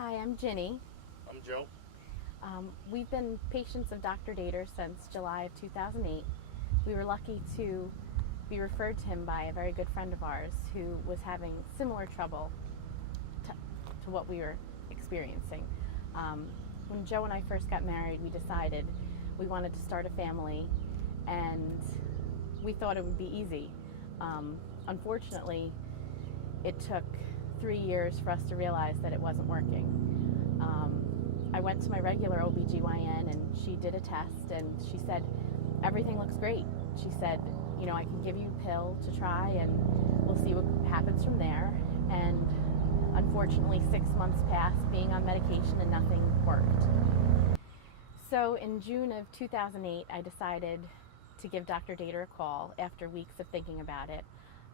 Hi, I'm Ginny. I'm Joe. We've been patients of Dr. Daiter since July of 2008. We were lucky to be referred to him by a very good friend of ours who was having similar trouble to what we were experiencing. When Joe and I first got married, we decided we wanted to start a family, and we thought it would be easy. Unfortunately, it took 3 years for us to realize that it wasn't working. I went to my regular OBGYN and she did a test and she said, everything looks great. She said, I can give you a pill to try and we'll see what happens from there. And unfortunately, 6 months passed being on medication and nothing worked. So in June of 2008, I decided to give Dr. Daiter a call after weeks of thinking about it.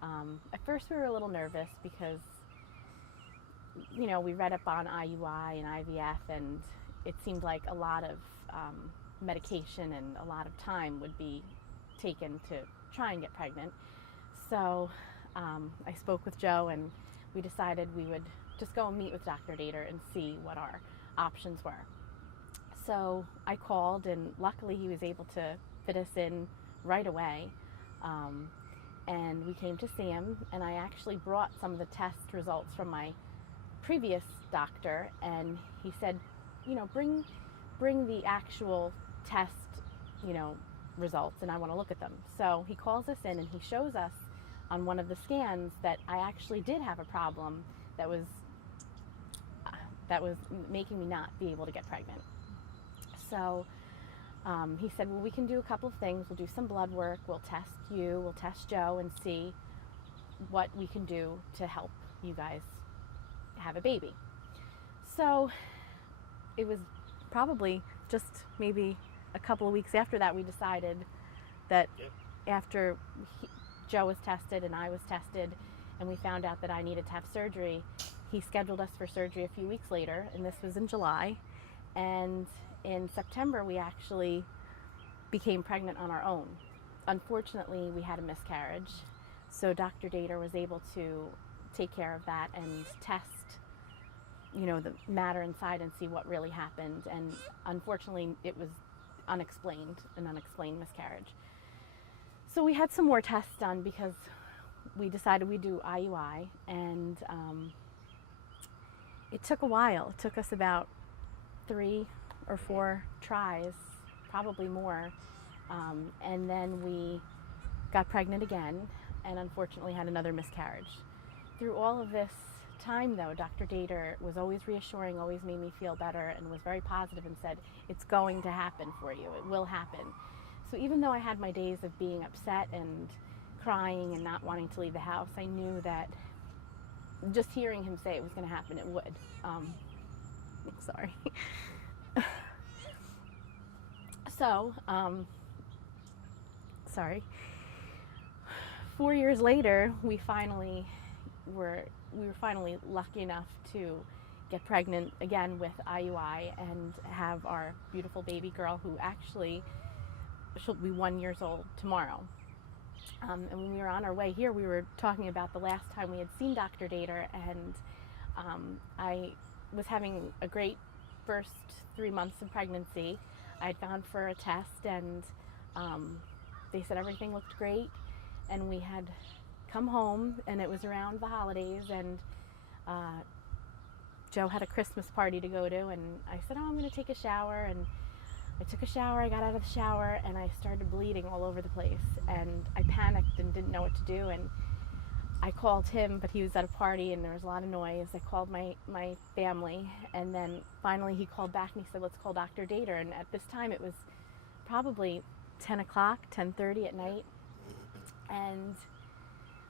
At first we were a little nervous because we read up on IUI and IVF, and it seemed like a lot of medication and a lot of time would be taken to try and get pregnant. So I spoke with Joe, and we decided we would just go and meet with Dr. Daiter and see what our options were. So I called, and luckily he was able to fit us in right away. And we came to see him, and I actually brought some of the test results from my previous doctor, and he said, bring the actual test, results, and I want to look at them. So he calls us in and he shows us on one of the scans that I actually did have a problem that was making me not be able to get pregnant. So he said, well, we can do a couple of things. We'll do some blood work, we'll test Joe and see what we can do to help you guys have a baby. So it was probably just maybe a couple of weeks after that we decided that after Joe was tested and I was tested and we found out that I needed to have surgery, he scheduled us for surgery a few weeks later, and this was in July. And in September we actually became pregnant on our own. Unfortunately, we had a miscarriage, so Dr. Daiter was able to take care of that and test the matter inside and see what really happened. And unfortunately, it was an unexplained miscarriage. So we had some more tests done because we decided we'd do IUI, and it took a while. It took us about 3 or 4 tries, probably more, and then we got pregnant again and unfortunately had another miscarriage. Through all of this time, though, Dr. Daiter was always reassuring, always made me feel better, and was very positive and said, it's going to happen for you, it will happen. So even though I had my days of being upset and crying and not wanting to leave the house, I knew that just hearing him say it was going to happen, it would. Sorry. So, 4 years later, we were finally lucky enough to get pregnant again with IUI and have our beautiful baby girl, who actually she'll be 1 year old tomorrow. And when we were on our way here, we were talking about the last time we had seen Dr. Daiter, and I was having a great first 3 months of pregnancy. I had gone for a test, and they said everything looked great, and we had come home, and it was around the holidays, and Joe had a Christmas party to go to, and I said, I'm going to take a shower, and I took a shower. I got out of the shower, and I started bleeding all over the place, and I panicked and didn't know what to do, and I called him, but he was at a party and there was a lot of noise. I called my family, and then finally he called back and he said, let's call Dr. Daiter. And at this time it was probably 10 o'clock, 10:30 at night, and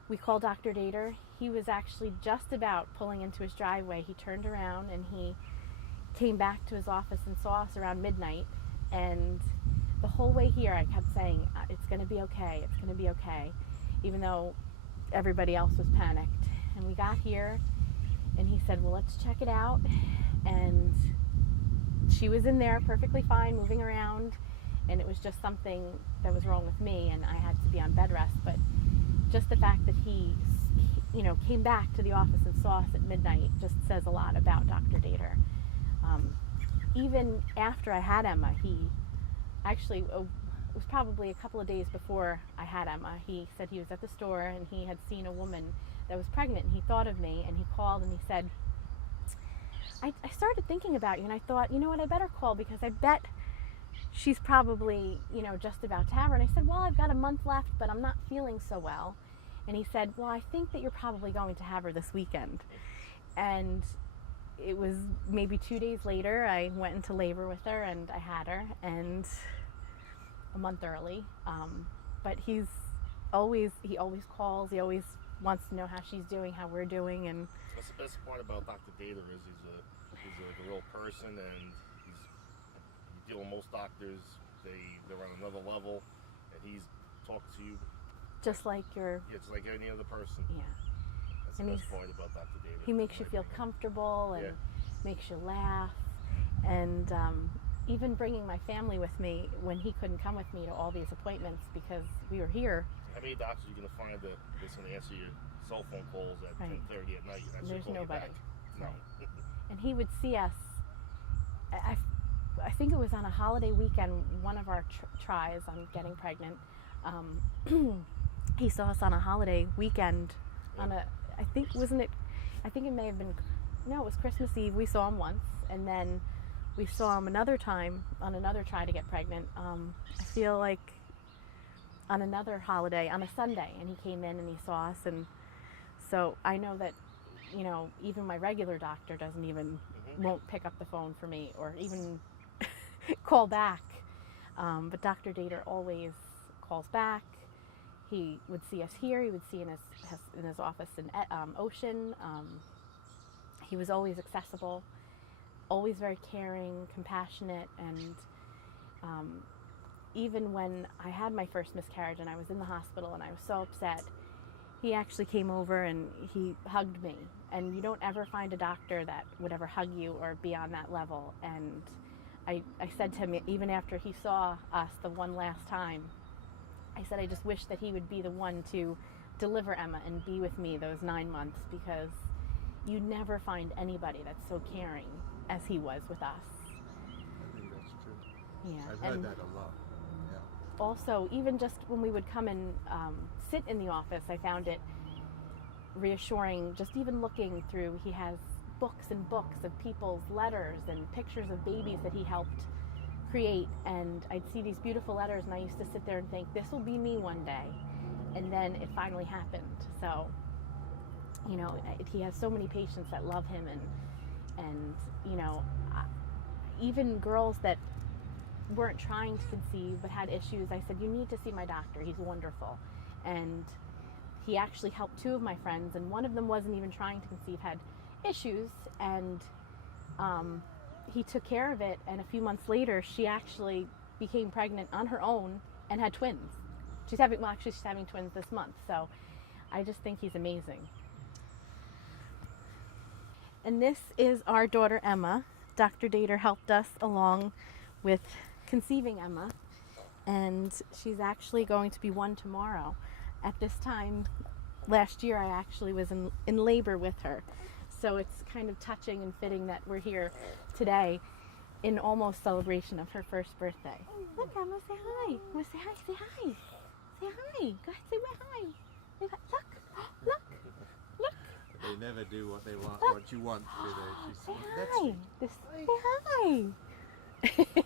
we called Dr. Daiter. He was actually just about pulling into his driveway. He turned around and he came back to his office and saw us around midnight, and the whole way here I kept saying, it's going to be okay, it's going to be okay, even though everybody else was panicked. And we got here and he said, well, let's check it out. And she was in there perfectly fine, moving around, and it was just something that was wrong with me, and I had to be on bed rest. But just the fact that he came back to the office and saw us at midnight just says a lot about Dr. Daiter. even after I had Emma, he actually, it was probably a couple of days before I had Emma, he said he was at the store and he had seen a woman that was pregnant, and he thought of me, and he called and he said, I started thinking about you, and I thought, you know what, I better call because I bet she's probably, just about to have her. And I said, well, I've got a month left, but I'm not feeling so well. And he said, well, I think that you're probably going to have her this weekend. And it was maybe 2 days later, I went into labor with her, and I had her, and a month early. But he always calls, he always wants to know how she's doing, how we're doing. And that's the best part about Dr. Daiter is he's a real person, and you deal with most doctors, they're on another level, and he's talking to you just like just like any other person. Yeah. That's the best part about Dr. Daiter. He makes you feel comfortable and makes you laugh, and even bringing my family with me when he couldn't come with me to all these appointments because we were here. How many doctors are you going to find that's going to answer your cell phone calls at 10:30 at night? There's nobody. No. And he would see us, I think it was on a holiday weekend, one of our tries on getting pregnant. He saw us on a holiday weekend I think it may have been, no, it was Christmas Eve. We saw him once, and then we saw him another time on another try to get pregnant. I feel like on another holiday, on a Sunday, and he came in and he saw us, and so I know that, even my regular doctor won't pick up the phone for me or even call back. But Dr. Daiter always calls back. He would see us here. He would see in his office in Ocean. He was always accessible, always very caring, compassionate, and even when I had my first miscarriage and I was in the hospital and I was so upset, he actually came over and he hugged me. And you don't ever find a doctor that would ever hug you or be on that level. And I said to him, even after he saw us the one last time, I said, I just wish that he would be the one to deliver Emma and be with me those 9 months, because you never find anybody that's so caring as he was with us. I think that's true. Yeah. I've heard that a lot. Yeah. Also, even just when we would come and sit in the office, I found it reassuring just even looking through. He has books and books of people's letters and pictures of babies that he helped create, and I'd see these beautiful letters, and I used to sit there and think, this will be me one day. And then it finally happened. So, he has so many patients that love him, and even girls that weren't trying to conceive but had issues, I said, you need to see my doctor, he's wonderful. And he actually helped 2 of my friends, and one of them wasn't even trying to conceive, had issues, and he took care of it, and a few months later she actually became pregnant on her own and had twins. She's having twins this month, so I just think he's amazing. And this is our daughter Emma. Dr. Daiter helped us along with conceiving Emma, and she's actually going to be 1 tomorrow. At this time last year, I actually was in labor with her, so it's kind of touching and fitting that we're here today in almost celebration of her first birthday. Look, Emma, say hi. Emma, say hi, say hi. Say hi. Go ahead, say hi. Look, look, look. They never do what they want, what you want, do they? Say hi. Say hi.